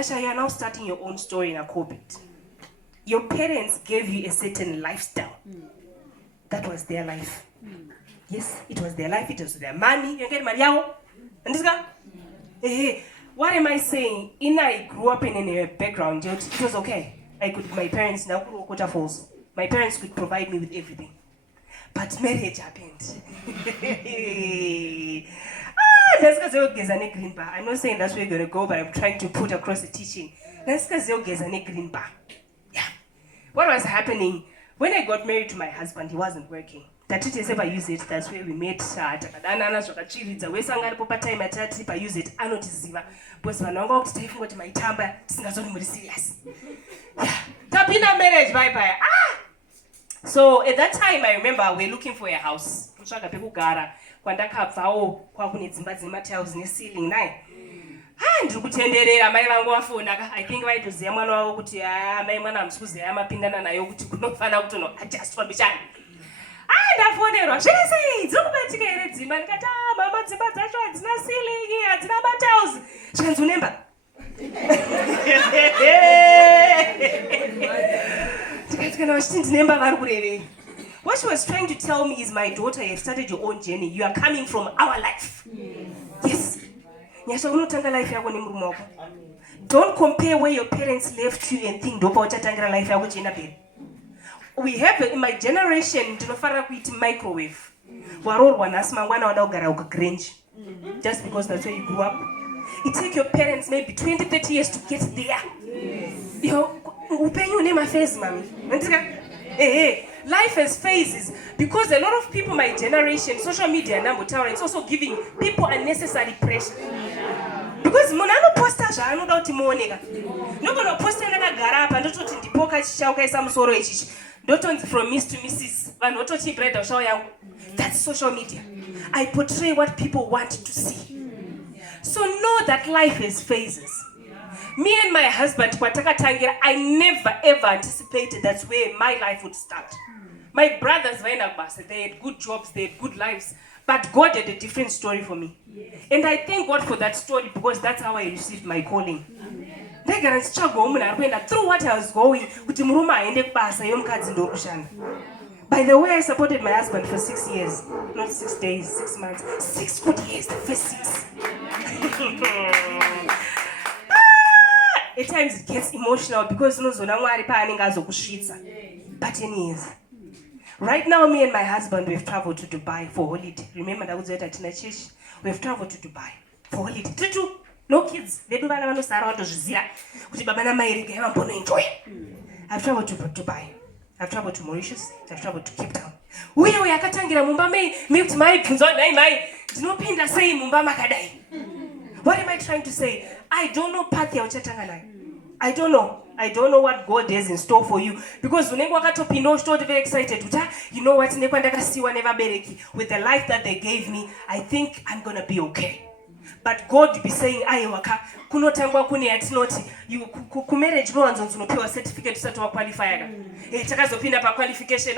Nyasha, you are now starting your own story in a COVID. Your parents gave you a certain lifestyle. That was their life. Yes, it was their life, it was their money. You get money out. Understand? Hey, what am I saying? I grew up in a background, it was okay. My parents now Kota Falls. My parents could provide me with everything. But marriage happened. I'm not saying that's where you're going to go, but I'm trying to put across the teaching. Yeah. What was happening? When I got married to my husband, he wasn't working. That it is ever use it, that's where we met. I use it. I notice because when I go to take what my tamba, serious. Yeah. Tapina marriage, bye. So at that time, I remember we were looking for a house. Ceiling ndikutenderera mai vangu wafona I think vaitoziva mwana wavo kuti mai mwana hamusikuziva amapindana nayo kuti kunofana kuti adjustwa bichani ndafonerwa zviri sei dziri kubatika here dzimba ndikati mama dzimba dzacho hadzina ceiling hadzina matiles zvikanzi unemba ndikati kana vachiti ndinemba vari kurevei. What she was trying to tell me is, my daughter, you have started your own journey. You are coming from our life. Yes. Don't compare where your parents left you and think life. We have in my generation microwave. Just because that's where you grew up. It takes your parents maybe 20-30 years to get there. You pay your name a face, mommy. Life has phases because a lot of people my generation, social media now, it's also giving people unnecessary pressure. Because monano poster zvano da kuti muoneka. Nogona poster ndakagara ndototi ndipoka chichauka isa musoro ichichi. Ndotonzi from Miss to Mrs. Vanhu vototi bread show yangu. That's social media. I portray what people want to see. So know that life has phases. Me and my husband, I never ever anticipated that's where my life would start. My brothers, they had good jobs, they had good lives, but God had a different story for me. Yes. And I thank God for that story because that's how I received my calling. Through what I was going, by the way, I supported my husband for 6 years, not 6 days, 6 months, 6 good years, the first 6. At times it gets emotional because but anyways, right now me and my husband we've traveled to Dubai for holiday. Remember that was at church. We've traveled to Dubai for holiday. Tutu, no kids. I've traveled to Dubai. I've traveled to Mauritius. I've traveled to Cape Town. We akatangira mumbame mute my punzona my dinopinda say mumbama kadai. What am I trying to say? I don't know path ya uchatanganai. I don't know what God has in store for you. Because when I very excited, you know what, with the life that they gave me, I think I'm going to be okay. But God will be saying, you marriage no certificate to qualify. Qualification,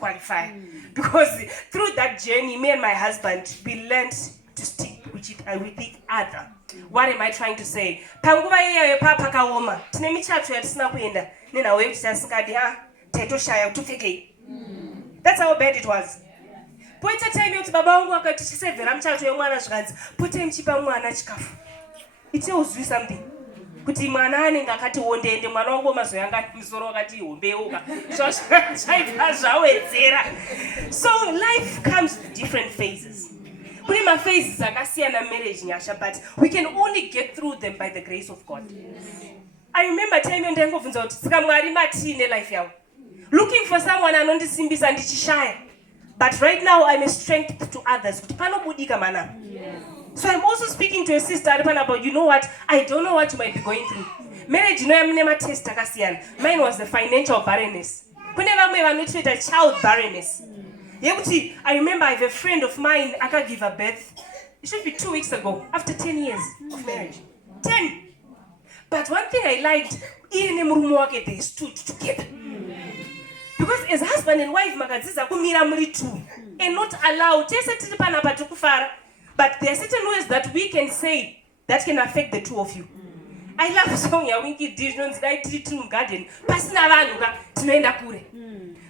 qualify. Because through that journey, me and my husband, we learned to stick with each other. What am I trying to say? Panguva yeye papa kaoma. Tine michato yatisina kuenda. Nina wewe tutasikadi taito shaya utufike. That's how bad it was. Poita time yote baba wangu akatisevera mchato yomwana zvikanzi. Poita mchipa mwana chikafu. It tells you something. Kuti mwana anenge akati wondende mwana wangu mazoyanga misoro akati hombeuka. So life comes with different phases. My phases are marriage, but we can only get through them by the grace of God. I remember telling you life looking for someone but right now I'm a strength to others. So I'm also speaking to a sister about, you know what, I don't know what you might be going through. Marriage, mine was the financial barrenness. A child barrenness. I remember I have a friend of mine, I can't give her birth. It should be 2 weeks ago, after 10 years of marriage. 10. But one thing I liked, they stood together. Because as husband and wife, and not allowed, but there are certain ways that we can say that can affect the two of you. I love song ya Winky Dijon's Night Garden. Pasina vanuka tunaenda kure.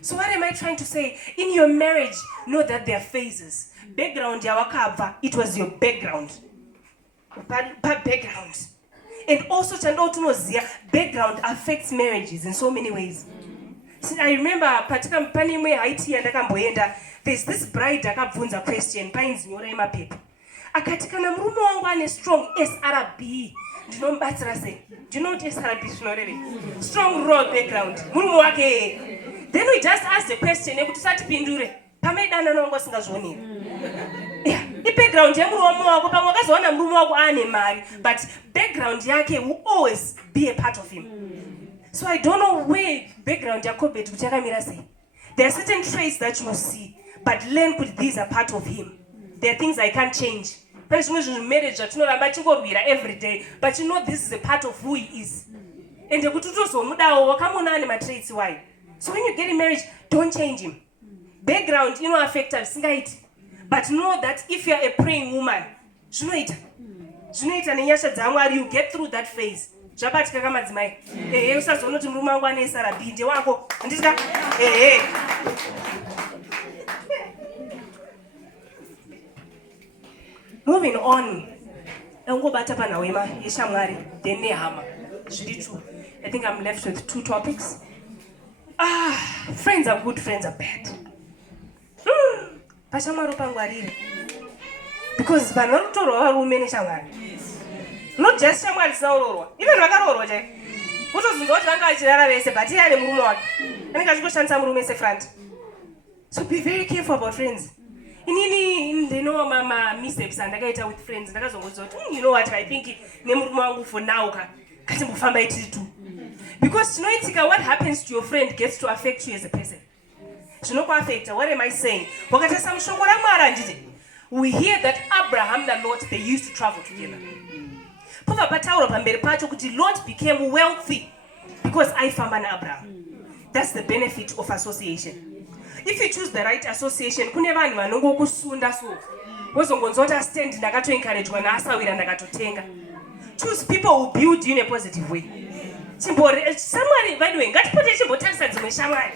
So what am I trying to say? In your marriage, know that there are phases. Background ya wakava, it was your background. Background. And also background affects marriages in so many ways. See, I remember patika mpani mwe Haiti ndakamboenda, there's this bride akabvunza question painzi nyora yemapepa. Akatika na murume wangu ane strong SRB. Ndinomubatsira sei? Do you know what SRB zvinoreve? Strong raw background. Murume wake. Then we just asked the question yekuti satipindure. Pamaidana nongo singazvionera. Yeah, the background yemurume wako pamwe akazoona murume wako ane mari, but background yake will always be a part of him. So I don't know where background Jacob yakamira sei. There are certain traits that you will see, but learn that these are part of him. There are things I can't change. Marriage every day, but you know this is a part of who he is. And the traits why. So when you get in marriage, don't change him. Background, affect us. But know that if you are a praying woman, you get through that phase. Moving on, I think I'm left with 2 topics. Friends are good, friends are bad. Because not just shamwari saurorwa, even vakarorwa chai. Kutozunza kuti vanga vachirara vese, but iye ane murume wake. Anenge achingoshandisa murume sefront. So be very careful about friends. Inini ndino mama missteps andakaita with friends. Ndakazongoziva kuti you know what, I think nemurume wangu for now katimbofamba itiri tu. Because tinoitika what happens to your friend gets to affect you as a person. Zvinokuaffecta. What am I saying? Wakatasa mushoko raMwari handiti. We hear that Abraham and Lot, they used to travel together. Lot became wealthy because I found an Abraham. That's the benefit of association. If you choose the right association, choose people who build you in a positive way. Somebody, by the way, got put a botansa to me, Shamai.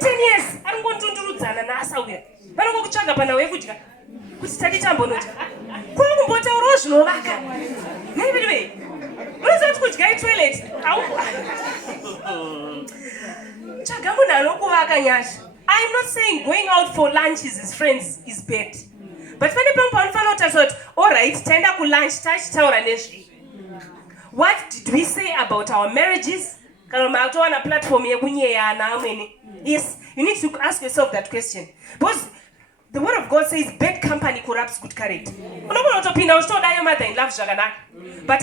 10 years, I'm going to do that and ask how we are. But I'm going to check up on the way. Could study Tambonot. Kumbota Rosh no Laka. Maybe way. What is that which guy toilet? I'm not saying going out for lunches with friends is bad. But when the people found out, alright, stand up for lunch, touch tower and what did we say about our marriages? On a platform, yes, you need to ask yourself that question. Because the word of God says bad company corrupts good character. But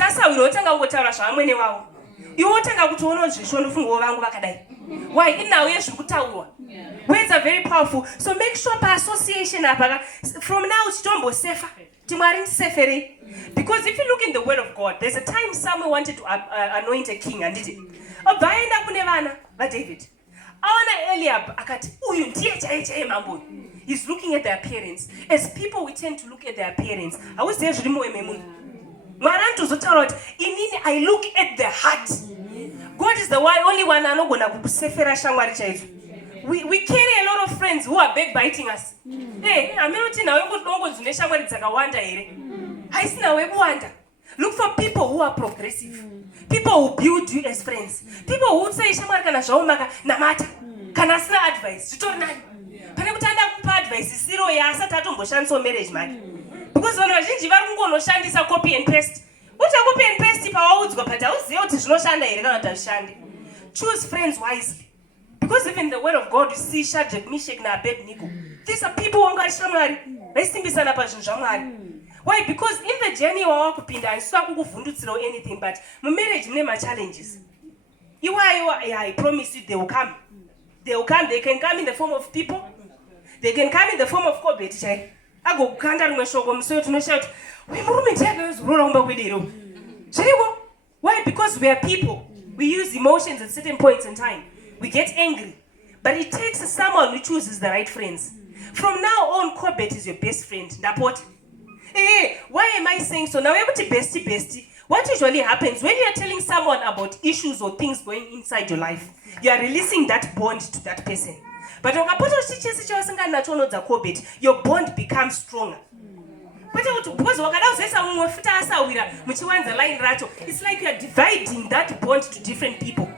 as I will tell you why in now words are very powerful. So make sure by association from now it's Jumbo safer. Because if you look in the word of God, there's a time someone wanted to anoint a king and did it. But David. He's looking at the appearance. As people, we tend to look at the appearance. I was there. I look at the heart. God is the only one I know going to we carry a lot of friends who are backbiting us. Hey, I'm not look for people who are progressive. People who build you as friends. People who say namata kanasina advice. Advice zero ya asatatu mboshanso marriage man. Because when vazhinji vari kungonoshandisa copy and paste. Copy and paste pawaudzwa but auziva kuti zvinoshanda here kana kuti hazvishandi. Choose friends wisely. Because even the word of God you see Shadrach, Meshach na Abednego. These are people who are shamwari. Vaisimbisana pazvinhu zvaMwari. Why? Because in the journey wawakupinda handiswa kukuvhundutsira anything but marriage mune challenges. I promise you they will come. They will come. They can come in the form of people. They can come in the form of COVID. I go kanda rumwe shoko msoyo tunoshout. Why? Because we are people. We use emotions at certain points in time. We get angry. But it takes someone who chooses the right friends. From now on, Corbett is your best friend. Why am I saying so? Now, we're bestie. What usually happens when you are telling someone about issues or things going inside your life, you are releasing that bond to that person. But your bond becomes stronger. Because it's like you are dividing that bond to different people.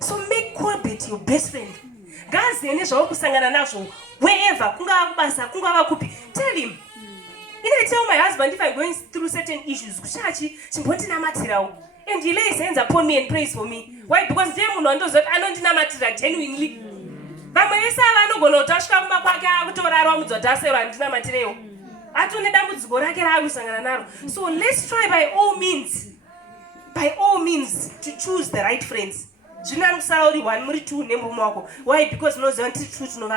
So make Corbett your best friend. Wherever, tell him. I tell my husband if I'm going through certain issues, and he lays hands upon me and prays for me. Why? Because they know that I don't know genuinely. So let's try by all means to choose the right friends. Why? Because no truth no